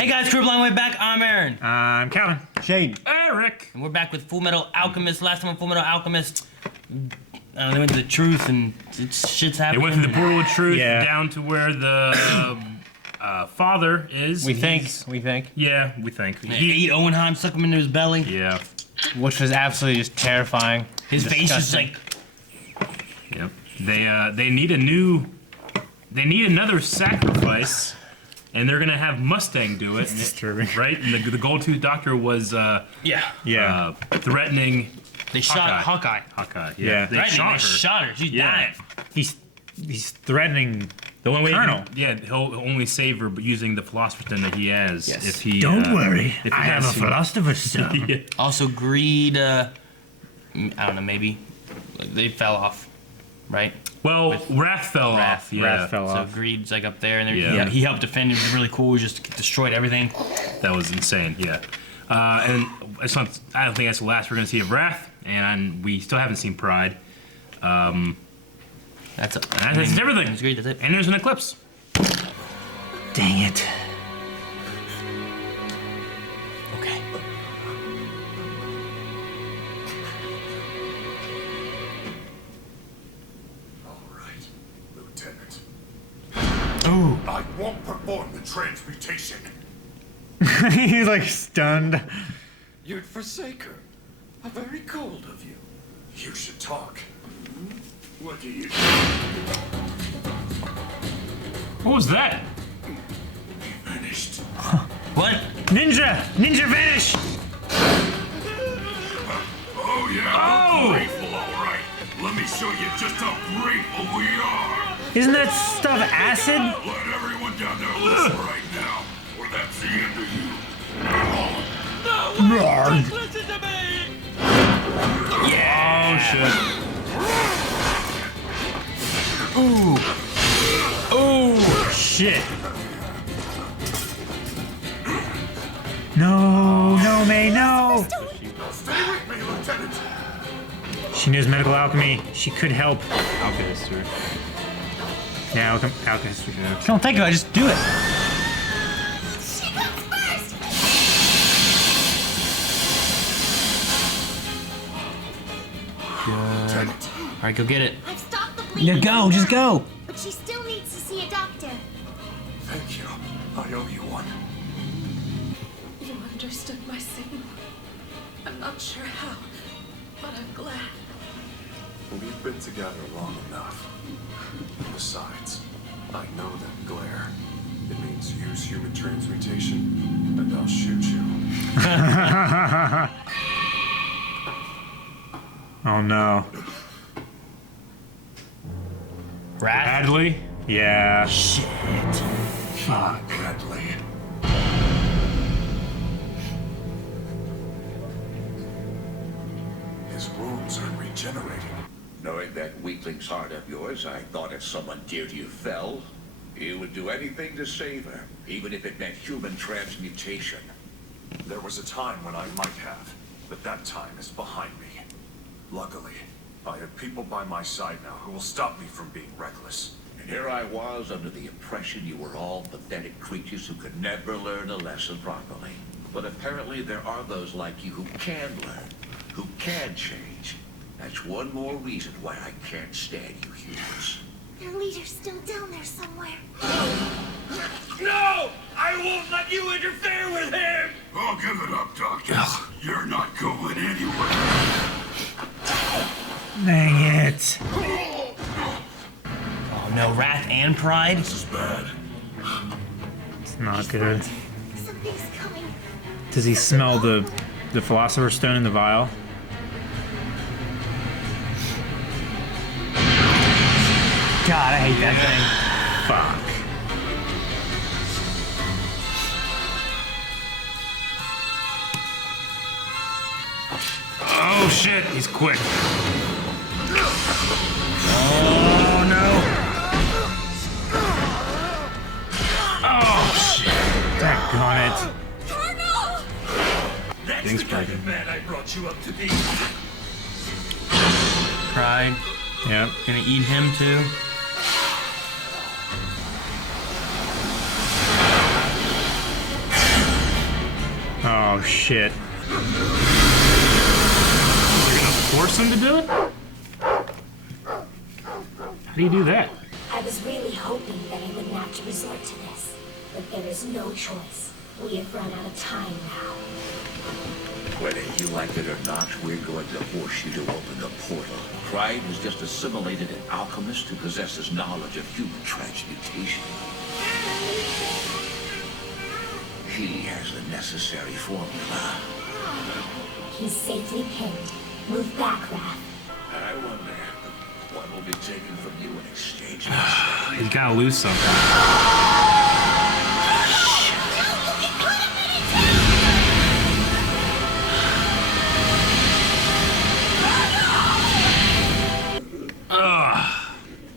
Hey guys, Crew Blind Way back. I'm Aaron. I'm Calvin. Shane. Eric. And we're back with Fullmetal Alchemist. Last time on Fullmetal Alchemist, they went to the truth and shit's They happening. went through the portal of truth Yeah. down to where the father is. We think. Yeah, we think. He ate Owenheim, stuck him into his belly. Yeah. Which was absolutely just terrifying. His face is like... Yep. They need a new. They need another sacrifice, and they're gonna have Mustang do it. Disturbing. Right? And the Gold-Tooth Doctor was Yeah. threatening. They shot Hawkeye. Hawkeye. Yeah. They Threatening, shot they her. shot her. She's Yeah. dying. He's threatening The only way, Colonel. he'll only save her using the Philosopher's Stone that he has. Yes. If he. Don't worry, if he I have a has to- philosopher's stone. Yeah. Also, Greed, I don't know, maybe. Like, they fell off, right? Well, Wrath fell Wrath. off. Yeah. Wrath fell So off. Greed's like up there, and Yeah. he helped defend. It was really cool. He just destroyed everything. That was insane. Yeah. And it's not. I don't think that's the last we're gonna see of Wrath, and we still haven't seen Pride. That's everything. It's great. That's it. And there's an eclipse. Dang it. Okay. All right, Lieutenant. Ooh. I won't perform the transmutation. He's like stunned. You'd forsake her. How very cold of you. You should talk. What do you do? What was that? Finished. What? Ninja vanish. Oh, yeah. Oh! We're grateful, all right. Let me show you just how grateful we are. Isn't that stuff acid? Let everyone down there listen right now, or that's the end of you. Oh shit. Shit. No, May, no. Stay with me, Lieutenant. She knows medical alchemy. She could help. Alchemist. Yeah, alchemist. Don't think about it. Just do it. She comes first! Lieutenant. All right, go get it. I've stopped the Yeah, bleeding. go. Just go. But she still needs to see a doctor. Thank you. I owe you one. You understood my signal. I'm not sure how, but I'm glad. We've been together long enough. Besides, I know that glare. It means use human transmutation, and I'll shoot you. Oh no. Wrath. Bradley. Yeah. Fuck. Bradley. His wounds are regenerating. Knowing that weakling's heart of yours, I thought if someone dear to you fell, you would do anything to save her, even if it meant human transmutation. There was a time when I might have, but that time is behind me. Luckily, I have people by my side now who will stop me from being reckless. And here I was under the impression you were all pathetic creatures who could never learn a lesson properly. But apparently there are those like you who can learn, who can change. That's one more reason why I can't stand you humans. Their leader's still down there somewhere. No! I won't let you interfere with him! Oh, give it up, Doctor. You're not going anywhere. Dang it. Oh no, Wrath and Pride. This is bad. It's not good. Something's coming. Does he smell the philosopher's stone in the vial? God, I hate that thing. Fuck. Oh shit. He's quick. Oh no. Oh shit. Daggone it. That's Things the kind breaking. of man I brought you up to be. Pride. Yep. Gonna eat him too. Oh shit. You're gonna force him to do it? How do you do that? I was really hoping that I wouldn't have to resort to this, but there is no choice. We have run out of time now. Whether you like it or not, we're going to force you to open the portal. Pride has just assimilated an alchemist who possesses knowledge of human transmutation. He has the necessary formula. He's safely pinned. Move back, Wrath. I wonder what will be taken from you in exchange. He's gotta lose something.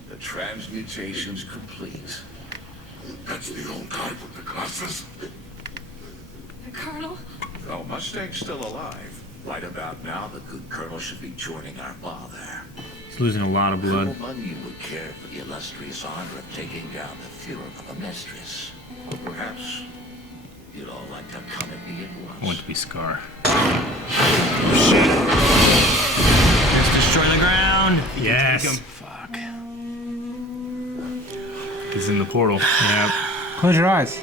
The transmutation's complete. That's the old guy with the glasses. The Colonel? Oh, Mustang's still alive. Right about now, the good colonel should be joining our father. He's losing a lot of blood. Colonel Bunyan would care for the illustrious honor of taking down the Führer of a mistress. Or perhaps you'd all like to come at me at I want once. to be Scar. Let's destroy the ground. Yes. Fuck. He's in the portal. Yep. Close your eyes.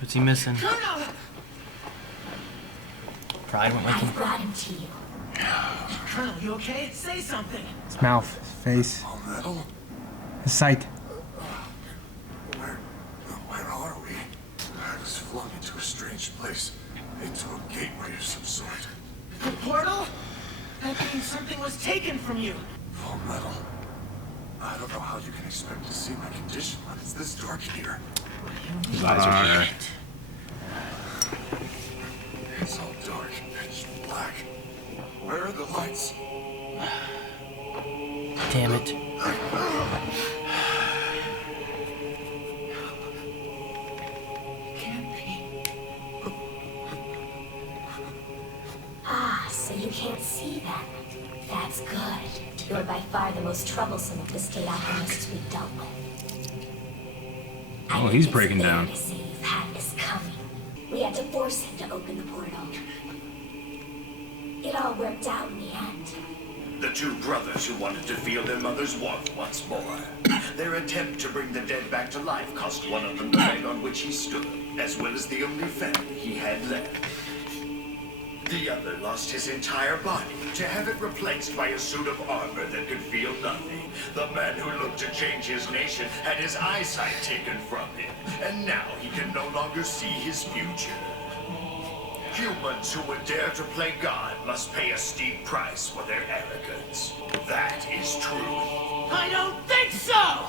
What's he missing? Pride went with him. I've brought him to you. Colonel, you okay? Say something. His mouth, his face, Fullmetal? his sight. Where are we? I was flung into a strange place, into a gateway of some sort. The portal? That means something was taken from you. Fullmetal. I don't know how you can expect to see my condition when it's this dark here. His eyes are there. It's all dark and pitch black. Where are the lights? Damn it. Can't be. Ah, so you can't see them. That's good. You're by far the most troublesome of the state alchemists we've dealt with. Oh, he's breaking down. To say you've had this coming. We had to force him to open the portal. It all worked out in the end. The two brothers who wanted to feel their mother's warmth once more. Their attempt to bring the dead back to life cost one of them the leg on which he stood, as well as the only family he had left. The other lost his entire body to have it replaced by a suit of armor that could feel nothing. The man who looked to change his nation had his eyesight taken from him, and now he can no longer see his future. Humans who would dare to play God must pay a steep price for their arrogance. That is truth. I don't think so!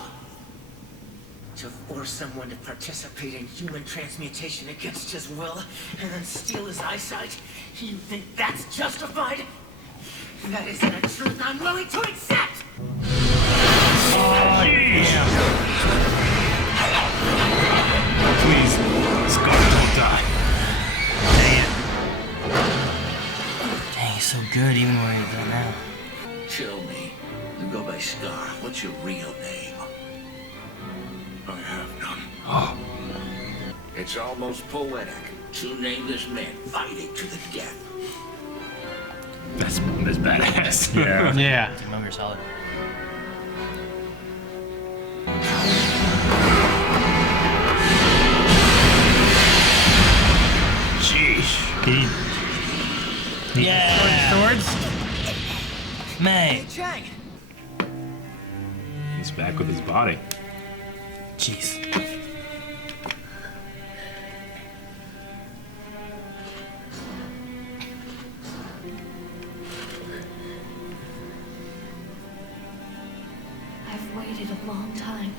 To force someone to participate in human transmutation against his will, and then steal his eyesight, you think that's justified? That isn't a truth I'm willing to accept! Please, Scar, don't die. Dang, he's so good even where he's at now. Tell me, you go by Scar. What's your real name? I have none. Oh, It's almost poetic. Two nameless men fighting to the death. that's badass. Yeah. Yeah. Team Hunger solid. Sheesh. Yeah. Swords? Man. Chang! He's back with his body. Jeez. I've waited a long time.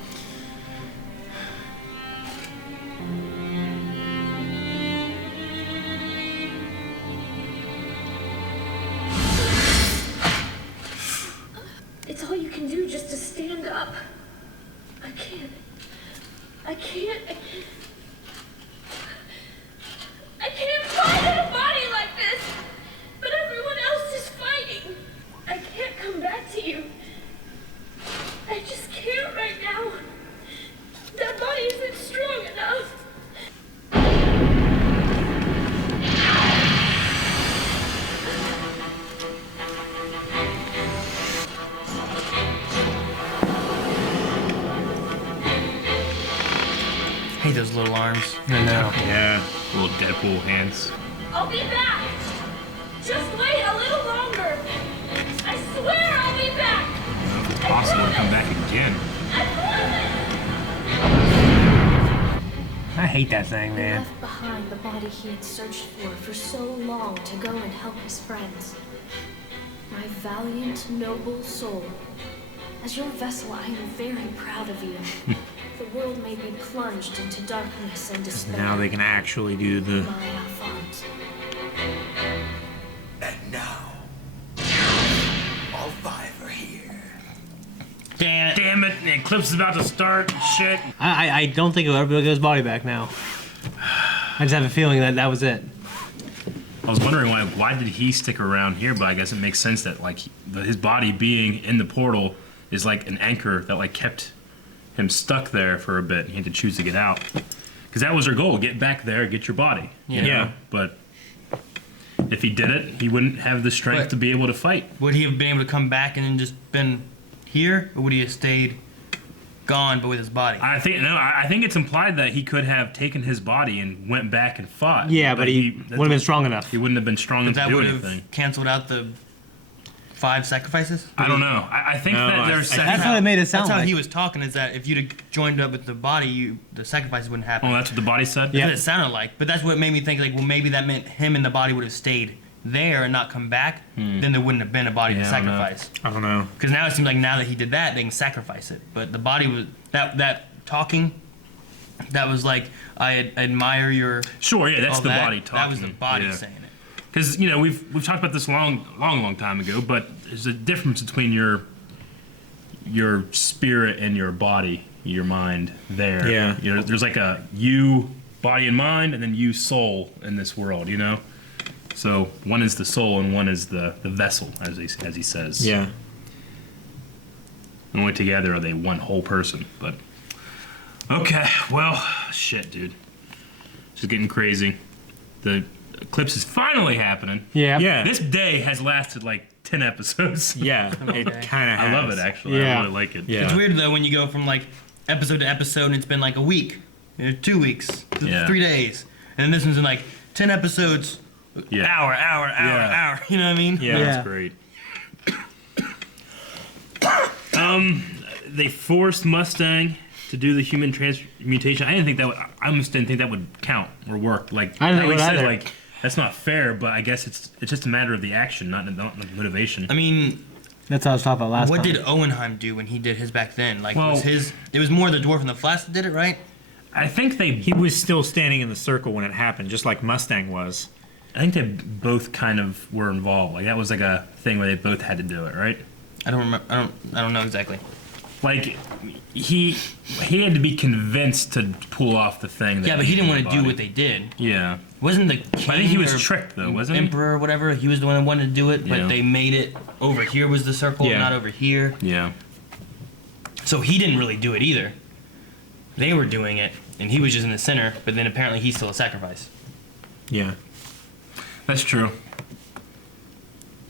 It's all you can do just to stand up. I can't. I can't. I can't fight in a body like this. But everyone else is fighting. I can't come back to you. those little arms. I know. Yeah. Little Deadpool hands. I'll be back! Just wait a little longer! I swear I'll be back! It's possible to come back again. I promise! I hate that thing, He man. left behind the body he had searched for so long to go and help his friends. My valiant, noble soul. As your vessel, I am very proud of you. The world may be plunged into darkness and despair. Now they can actually do the. My Alphonse. And now, all 5 are here. Damn it! The eclipse is about to start. Shit. I don't think he'll ever be able to get his body back now. I just have a feeling that was it. I was wondering why did he stick around here, but I guess it makes sense that like his body being in the portal is like an anchor that like kept him stuck there for a bit. And he had to choose to get out because that was their goal: get back there, get your body. Yeah. You know? But if he did it, he wouldn't have the strength But- to be able to fight. Would he have been able to come back and then just been here, or would he have stayed gone but with his body? I think it's implied that he could have taken his body and went back and fought. Yeah, but he wouldn't have been strong enough. He wouldn't have been strong But enough that to do would anything. have canceled out the 5 sacrifices? I don't know. I think No, that I- there's. That's what it made it sound That's how like. he was talking, is that if you'd have joined up with the body, the sacrifices wouldn't happen. Oh, that's what the body said. That's what it sounded like. But that's what made me think, like, well, maybe that meant him and the body would have stayed there and not come back. Then there wouldn't have been a body to Yeah, I don't know. sacrifice. I don't know. Because now it seems like now that he did that, they can sacrifice it. But the body was that talking. That was like, I admire your. Sure, yeah, that's all the that. body talking. That was the body yeah. saying it. Because we've talked about this long time ago, but there's a difference between your spirit and your body, your mind. There, Yeah. There's like a you body and mind, and then you soul in this world. So one is the soul and one is the vessel, as he says. Yeah. Only together are they one whole person. But okay, well, shit, dude, this is getting crazy. The eclipse is finally happening. Yeah. Yeah. This day has lasted like 10 episodes. Yeah. It kind of. I love it actually. Yeah. I really like it. Yeah. It's weird though when you go from like episode to episode and it's been like a week, 2 weeks, Yeah. 3 days, and then this one's in like 10 episodes, Yeah. hour. You know what I mean? Yeah, Yeah. that's great. They forced Mustang to do the human transmutation. I almost didn't think that would count or work. Like I didn't think he it would said, either. like that's not fair. But I guess it's just a matter of the action, not the motivation. I mean, That's what I was talking about last what time. did Owenheim do when he did his back then? Like, Well- it was more the dwarf and the flask that did it, right? I think He was still standing in the circle when it happened, just like Mustang was. they both kind of were involved. Like that was like a thing where they both had to do it, right? I don't remember. I don't know exactly. Like he had to be convinced to pull off the thing. Yeah, but he didn't want to do what they did. Yeah. Wasn't the king I think he was or tricked though, wasn't he? emperor or whatever? He was the one that wanted to do it, but Yeah. they made it over here was the circle, Yeah. not over here. Yeah. So he didn't really do it either. They were doing it, and he was just in the center. But then apparently he's still a sacrifice. Yeah. That's true.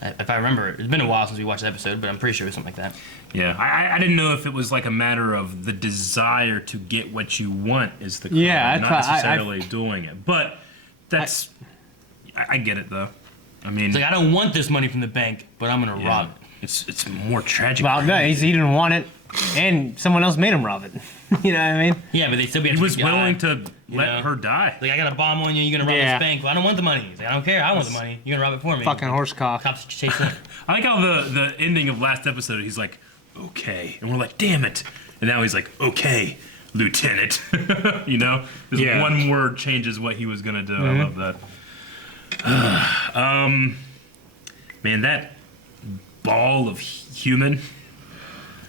If I remember, it's been a while since we watched the episode, but I'm pretty sure it was something like that. Yeah, I didn't know if it was like a matter of the desire to get what you want is the crime, Yeah, not that's why necessarily doing it. But that's, I get it though. I mean, It's like, I don't want this money from the bank, but I'm gonna yeah, rob it. it's more tragic. Well, no, he didn't want it, and someone else made him rob it. You know what I mean? Yeah, but they still be. He was willing to let know? her die. Like, I got a bomb on you. You're gonna rob Yeah. this bank. Well, I don't want the money. He's like, I don't care. I want the money. You're gonna rob it for me. Fucking horse cock. Cops chase him. I like how the ending of last episode, he's like, okay, and we're like, damn it, and now he's like, okay, Lieutenant. Just Yeah. one word changes what he was gonna do. I love that. Man, that ball of human.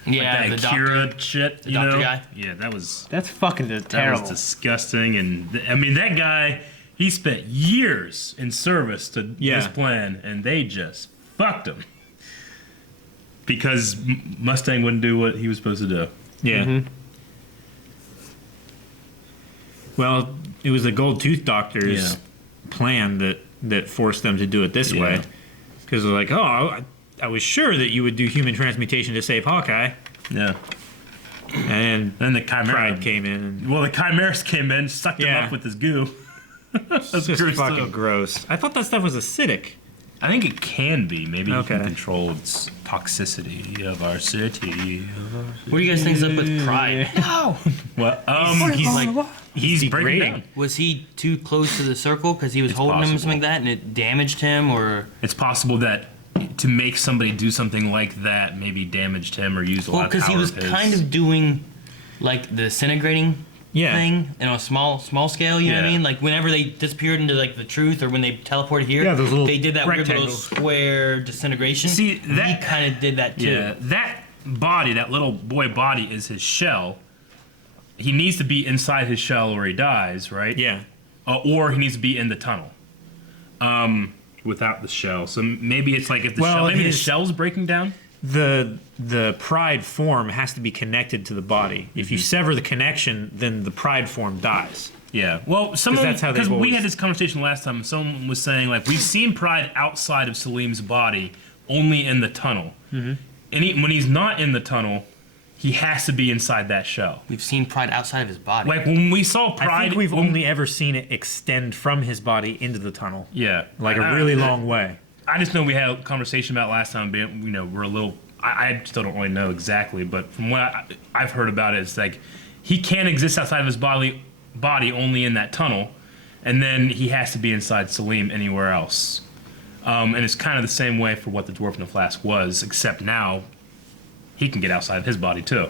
Yeah, Like the that doctor. Akira shit, you doctor know? guy. Yeah, that was That's fucking terrible. disgusting. And I mean, that guy, he spent years in service to this plan, and they just fucked him because Mustang wouldn't do what he was supposed to do. Yeah. Well, it was the Gold Tooth Doctor's plan that forced them to do it this way. Because they're like, oh, I was sure that you would do human transmutation to save Hawkeye. Yeah. And then the Chimera Pride came in. And well, the Chimeras came in, sucked him up with his goo. it's just fucking gross. I thought that stuff was acidic. I think it can be. Maybe you can control its toxicity of our city. What do you guys think's up with Pride? No. Well, he's breaking down. Was he too close to the circle because he was holding him or something like that, and it damaged him, or? It's possible that to make somebody do something like that maybe damaged him or used a lot of power. Well, because he was kind of doing like the disintegrating thing in a small scale. You know what I mean? Like whenever they disappeared into like the truth, or when they teleported here, they did that weird little square disintegration. See, that he kind of did that too. Yeah, that body, that little boy body, is his shell. He needs to be inside his shell or he dies, right? Yeah. Or he needs to be in the tunnel. Without the shell, so maybe it's like if the shell, maybe the shell's breaking down. The Pride form has to be connected to the body. If you sever the connection, then the Pride form dies. Yeah. Well, because we had this conversation last time. Someone was saying like we've seen Pride outside of Salim's body, only in the tunnel. Mm-hmm. And when he's not in the tunnel, he has to be inside that shell. We've seen Pride outside of his body. Like when we saw Pride, I think we've only ever seen it extend from his body into the tunnel. Yeah, like a really long way. I just know we had a conversation about last time. We're a little. I still don't really know exactly, but from what I've heard about it, it's like he can't exist outside of his body only in that tunnel, and then he has to be inside Salim anywhere else. And it's kind of the same way for what the Dwarf in the Flask was, except now he can get outside of his body too.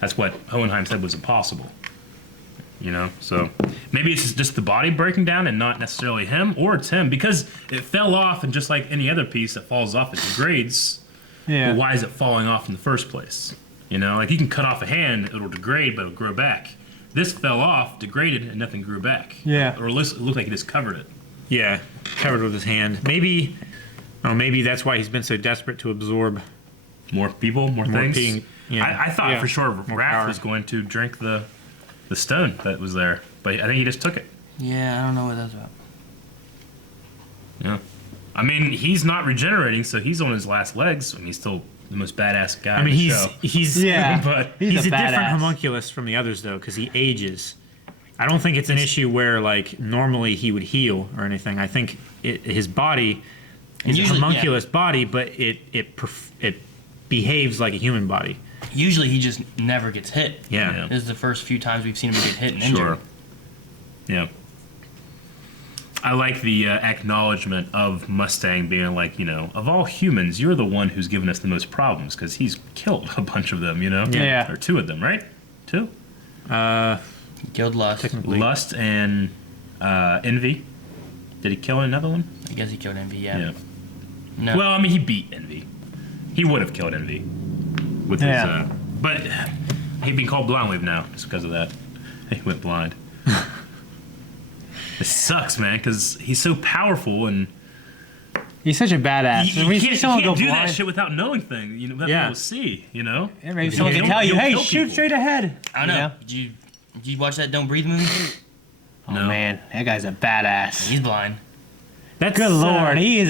That's what Hohenheim said was impossible. You know, so maybe it's just the body breaking down and not necessarily him, or it's him because it fell off, and just like any other piece that falls off, it degrades. Yeah. But why is it falling off in the first place? You know, like you can cut off a hand, it'll degrade, but it'll grow back. This fell off, degraded, and nothing grew back. Yeah. Or it looked like he just covered it. Yeah, covered with his hand. Maybe that's why he's been so desperate to absorb more people, more things. I thought for sure Raph was going to drink the stone that was there, but I think he just took it. Yeah, I don't know what that's about. Yeah. I mean, he's not regenerating, so he's on his last legs. I mean, he's still the most badass guy. I mean, in the show. he's a different homunculus from the others though, because he ages. I don't think it's an issue where like normally he would heal or anything. I think his body is a homunculus body, but it behaves like a human body. Usually he just never gets hit. Yeah. This is the first few times we've seen him get hit and injured. Sure. Yeah. I like the acknowledgement of Mustang being like, you know, of all humans, you're the one who's given us the most problems because he's killed a bunch of them, you know? Yeah. Or two of them, right? Two? Killed Lust. Technically. Lust and Envy. Did he kill another one? I guess he killed Envy, yeah. No. Well, I mean, he beat Envy. He would have killed Envy with his. But he'd been called Blindwave now just because of that. He went blind. It sucks, man, because he's so powerful and he's such a badass. You can't do that shit without knowing things. You know, without being able to see. You know. Yeah, maybe someone can tell you, "Hey, shoot straight ahead." I don't know. Did you watch that Don't Breathe movie? Oh man, that guy's a badass. He's blind. That's good lord. He's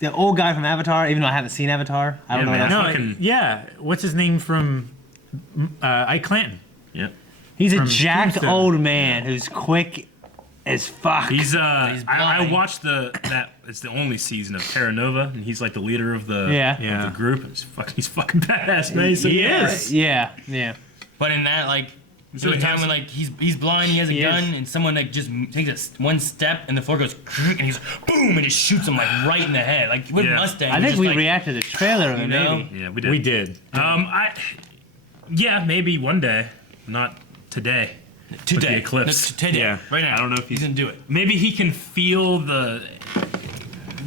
the old guy from Avatar. Even though I haven't seen Avatar, I don't know. Man, what's his name from Ike Clanton? Yeah. He's a jacked old man who's quick as fuck. He's I watched it's the only season of Terra Nova, and he's like the leader of the of the group. He's fucking badass, man. He is. Yeah. But in that, like, so the time when like he's blind, he has a gun, and someone like just takes one step, and the floor goes, and he's boom, and just shoots him like right in the head, like with Mustang. I think we reacted to the trailer of it, maybe. Yeah, we did. We did. Maybe one day, not today. With the eclipse. Today. Right now. I don't know if he's gonna do it. Maybe he can feel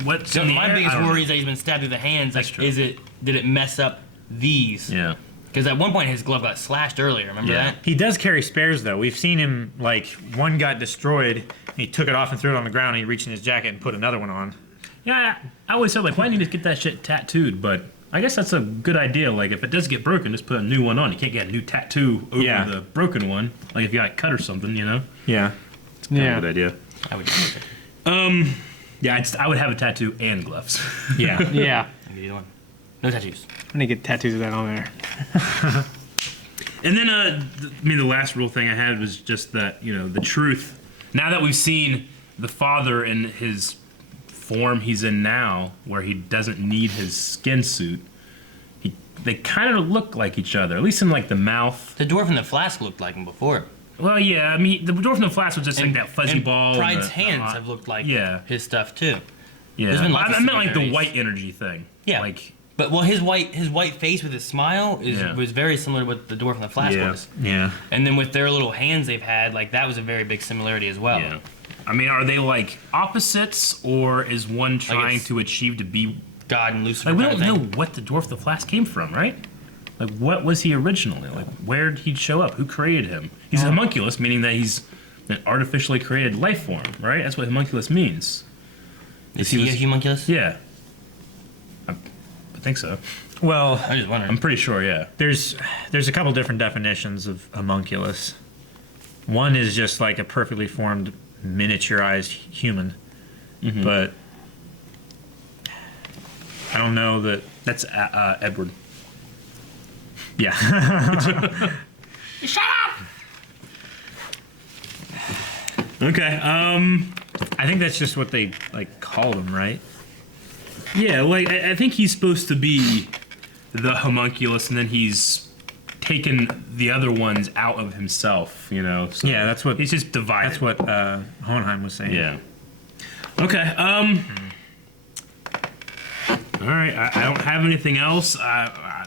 what's in the my air? biggest worry is that he's been stabbed through the hands. Like, did it mess up these? Yeah. Because at one point his glove got slashed earlier. Remember that? He does carry spares though. We've seen him like one got destroyed. And he took it off and threw it on the ground. And he reached in his jacket and put another one on. Yeah, I always said like, why do you need to get that shit tattooed? But I guess that's a good idea. Like, if it does get broken, just put a new one on. You can't get a new tattoo over the broken one. Like, if you got cut or something, you know? Yeah. It's kind of a good idea. I would do it. Yeah, I would have a tattoo and gloves. Yeah. Yeah. Either one. No tattoos. I'm gonna get tattoos of that on there. And then, the last real thing I had was just that, the truth. Now that we've seen the father in his form he's in now, where he doesn't need his skin suit, they kind of look like each other, at least in like the mouth. The dwarf in the flask looked like him before. Well, yeah, I mean, the dwarf in the flask was just like that fuzzy ball. Pride's hands have looked like his stuff too. Yeah, I meant like the white energy thing. Yeah, but his white face with his smile was very similar to what the dwarf in the flask was. Yeah. And then with their little hands they've had, like that was a very big similarity as well. Yeah. I mean, are they like opposites, or is one trying to achieve to be God and Lucifer? Like, we don't know what the dwarf the flask came from, right? Like, what was he originally? Like, where did he show up? Who created him? He's a homunculus, meaning that he's an artificially created life form, right? That's what homunculus means. Is he a homunculus? Yeah. I think so. Well, I'm just wondering. I'm pretty sure, yeah. There's a couple different definitions of homunculus. One is just like a perfectly formed, miniaturized human, but I don't know that. That's Edward. Yeah. Shut up! Okay. I think that's just what they like called him, right? Yeah, like I think he's supposed to be the homunculus, and then he's taken the other ones out of himself. So yeah, that's what he's just divided. That's what Hohenheim was saying. Yeah. Okay. All right. I don't have anything else.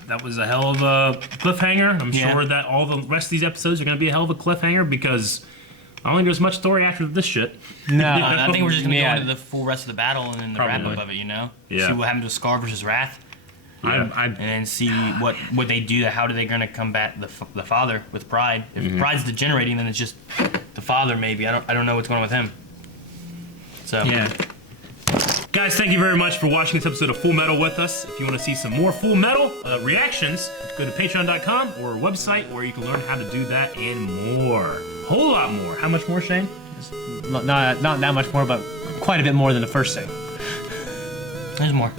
That was a hell of a cliffhanger. I'm sure that all the rest of these episodes are going to be a hell of a cliffhanger because I don't think there's much story after this shit. No, I think we're just going to go into the full rest of the battle and then the wrap up of it. Yeah. See what happened to Scar versus Wrath. Yeah. And then see what they do. How do they going to combat the father with Pride? If Pride's degenerating, then it's just the father. Maybe I don't know what's going on with him. So yeah. Guys, thank you very much for watching this episode of Full Metal with us. If you want to see some more Full Metal reactions, go to patreon.com or our website where you can learn how to do that and more. A whole lot more. How much more, Shane? Not that much more, but quite a bit more than the first thing. There's more.